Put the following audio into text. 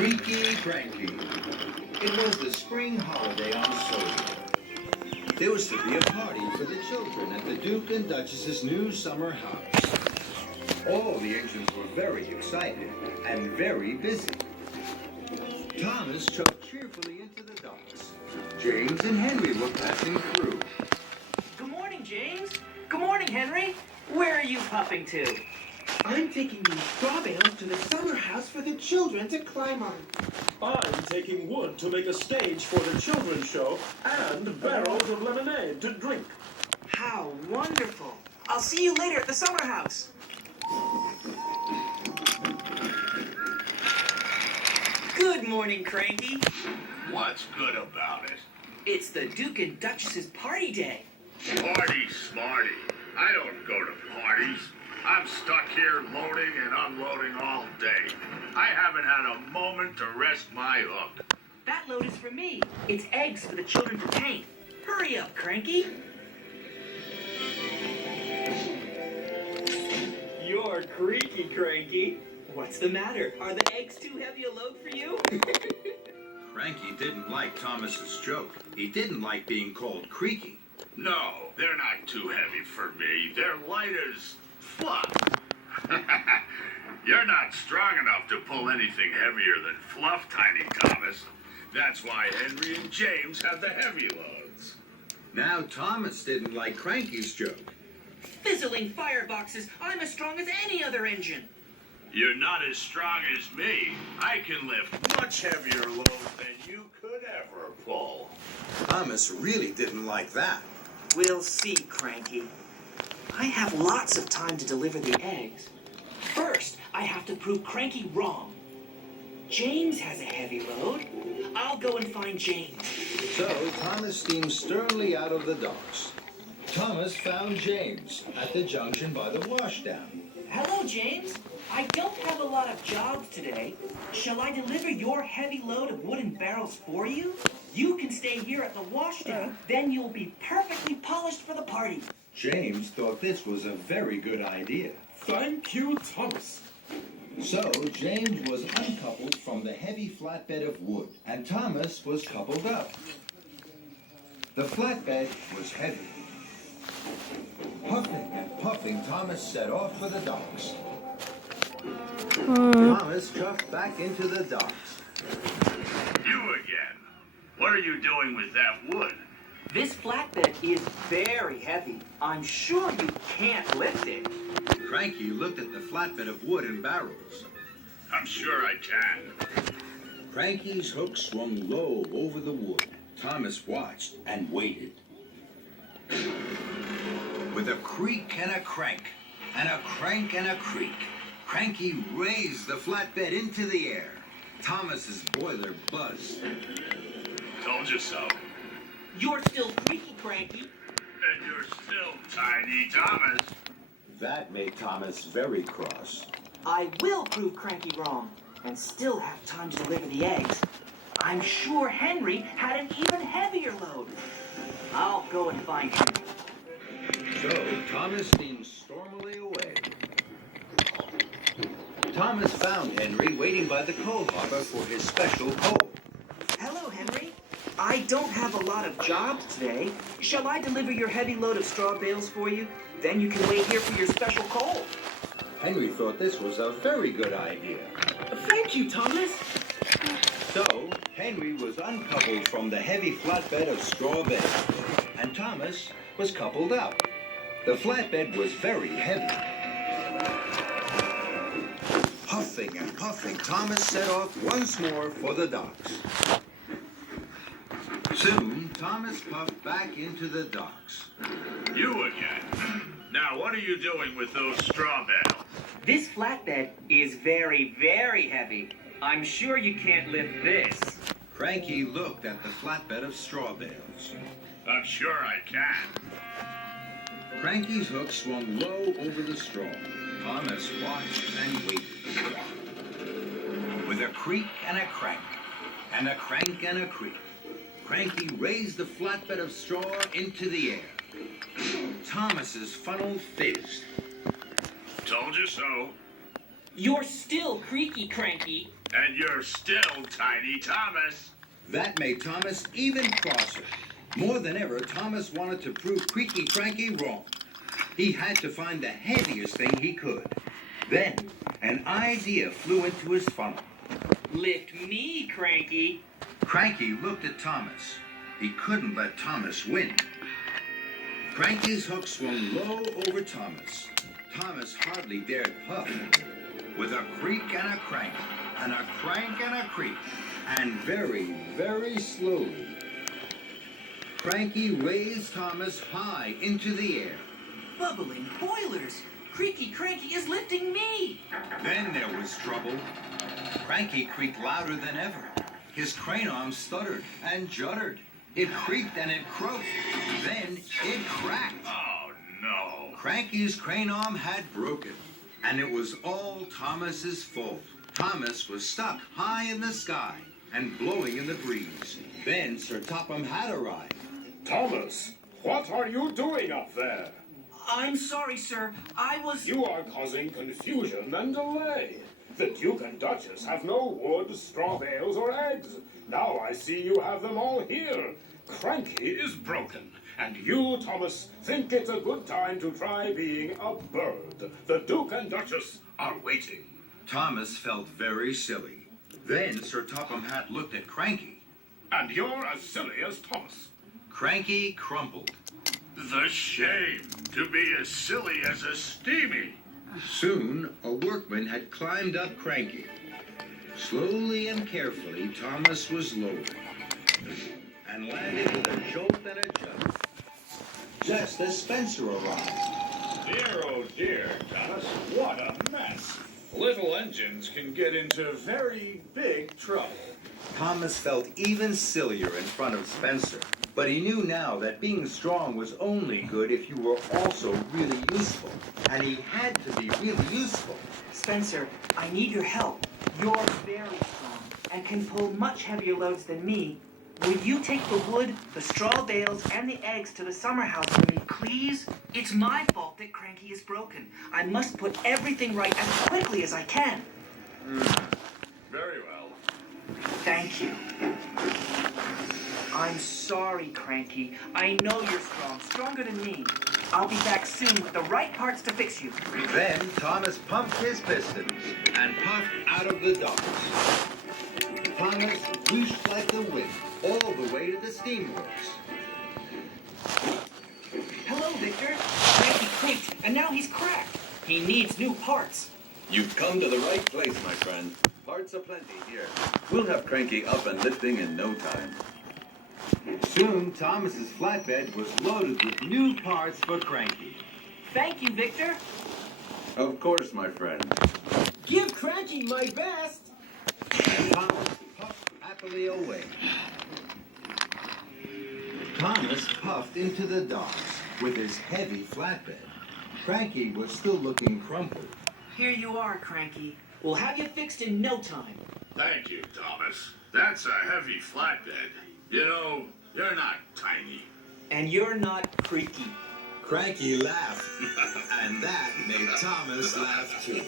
Creaky, cranky. It was the spring holiday on Soda. There was to be a party for the children at the Duke and Duchess's new summer house. All the engines were very excited and very busy. Thomas chugged cheerfully into the docks. James and Henry were passing through. Good morning, James. Good morning, Henry. Where are you puffing to? I'm taking these straw bales to the summer house for the children to climb on. I'm taking wood to make a stage for the children's show and barrels of lemonade to drink. How wonderful. I'll see you later at the summer house. Good morning, Cranky. What's good about it? It's the Duke and Duchess's party day. Party smarty. I don't go to parties. I'm stuck here loading and unloading all day. I haven't had a moment to rest my hook. That load is for me. It's eggs for the children to paint. Hurry up, Cranky. You're creaky, Cranky. What's the matter? Are the eggs too heavy a load for you? Cranky didn't like Thomas's joke. He didn't like being called creaky. No, they're not too heavy for me. They're light as fluff. You're not strong enough to pull anything heavier than fluff, Tiny Thomas. That's why Henry and James have the heavy loads. Now Thomas didn't like Cranky's joke. Fizzling fireboxes. I'm as strong as any other engine. You're not as strong as me. I can lift much heavier loads than you could ever pull. Thomas really didn't like that. We'll see, Cranky. I have lots of time to deliver the eggs. First, I have to prove Cranky wrong. James has a heavy load. I'll go and find James. So Thomas steamed sternly out of the docks. Thomas found James at the junction by the washdown. Hello, James. I don't have a lot of jobs today. Shall I deliver your heavy load of wooden barrels for you? You can stay here at the washdown. Then you'll be perfectly polished for the party. James thought this was a very good idea. Thank you, Thomas. So James was uncoupled from the heavy flatbed of wood, and Thomas was coupled up. The flatbed was heavy. Huffing and puffing, Thomas set off for the docks. Thomas chuffed back into the docks. You again. What are you doing with that wood? This flatbed is very heavy. I'm sure you can't lift it. Cranky looked at the flatbed of wood and barrels. I'm sure I can. Cranky's hook swung low over the wood. Thomas watched and waited. With a creak and a crank, and a crank and a creak, Cranky raised the flatbed into the air. Thomas's boiler buzzed. Told you so. You're still creaky, Cranky. And you're still Tiny Thomas. That made Thomas very cross. I will prove Cranky wrong and still have time to deliver the eggs. I'm sure Henry had an even heavier load. I'll go and find him. So Thomas steamed stormily away. Thomas found Henry waiting by the coal hopper for his special coal. Hello, Henry. I don't have a lot of jobs today. Shall I deliver your heavy load of straw bales for you? Then you can wait here for your special coal. Henry thought this was a very good idea. Thank you, Thomas. So Henry was uncoupled from the heavy flatbed of straw bales, and Thomas was coupled up. The flatbed was very heavy. Huffing and puffing, Thomas set off once more for the docks. Soon, Thomas puffed back into the docks. You again. Now, what are you doing with those straw bales? This flatbed is very, very heavy. I'm sure you can't lift this. Cranky looked at the flatbed of straw bales. I'm sure I can. Cranky's hook swung low over the straw. Thomas watched and waited. With a creak and a crank, and a crank and a creak, Cranky raised the flatbed of straw into the air. Thomas's funnel fizzed. Told you so. You're still Creaky, Cranky. And you're still Tiny Thomas. That made Thomas even crosser. More than ever, Thomas wanted to prove Creaky Cranky wrong. He had to find the heaviest thing he could. Then, an idea flew into his funnel. Lift me, Cranky. Cranky looked at Thomas. He couldn't let Thomas win. Cranky's hook swung low over Thomas. Thomas hardly dared puff. With a creak and a crank, and a crank and a creak, and very, very slowly, Cranky raised Thomas high into the air. Bubbling boilers. Creaky Cranky is lifting me. Then there was trouble. Cranky creaked louder than ever. His crane arm stuttered and juddered. It creaked and it croaked. Then it cracked. Oh, no. Cranky's crane arm had broken, and it was all Thomas's fault. Thomas was stuck high in the sky and blowing in the breeze. Then Sir Topham had arrived. Thomas, what are you doing up there? I'm sorry, sir. I was... You are causing confusion and delay. The Duke and Duchess have no wood, straw bales, or eggs. Now I see you have them all here. Cranky is broken, and you, Thomas, think it's a good time to try being a bird. The Duke and Duchess are waiting. Thomas felt very silly. Then Sir Topham Hatt looked at Cranky. And you're as silly as Thomas. Cranky crumpled. The shame to be as silly as a steamy. Soon, a workman had climbed up Cranky. Slowly and carefully, Thomas was lowered and landed with a jolt and a jump. Just as Spencer arrived. Dear, oh dear, Thomas, what a mess. Little engines can get into very big trouble. Thomas felt even sillier in front of Spencer, but he knew now that being strong was only good if you were also really useful. And he had to be really useful. Spencer, I need your help. You're very strong and can pull much heavier loads than me. Will you take the wood, the straw bales, and the eggs to the summer house for me, please? It's my fault that Cranky is broken. I must put everything right as quickly as I can. Very well. Thank you. I'm sorry, Cranky. I know you're strong, stronger than me. I'll be back soon with the right parts to fix you. Then Thomas pumped his pistons and puffed out of the docks. Thomas whooshed like the wind all the way to the steamworks. Hello, Victor. Cranky creaked, and now he's cracked. He needs new parts. You've come to the right place, my friend. Parts aplenty here. We'll have Cranky up and lifting in no time. Soon, Thomas's flatbed was loaded with new parts for Cranky. Thank you, Victor. Of course, my friend. Give Cranky my best. And Thomas puffed happily away. Thomas puffed into the docks with his heavy flatbed. Cranky was still looking crumpled. Here you are, Cranky. We'll have you fixed in no time. Thank you, Thomas. That's a heavy flatbed. You know, you're not tiny. And you're not Creaky. Cranky laughed, and that made Thomas laugh too.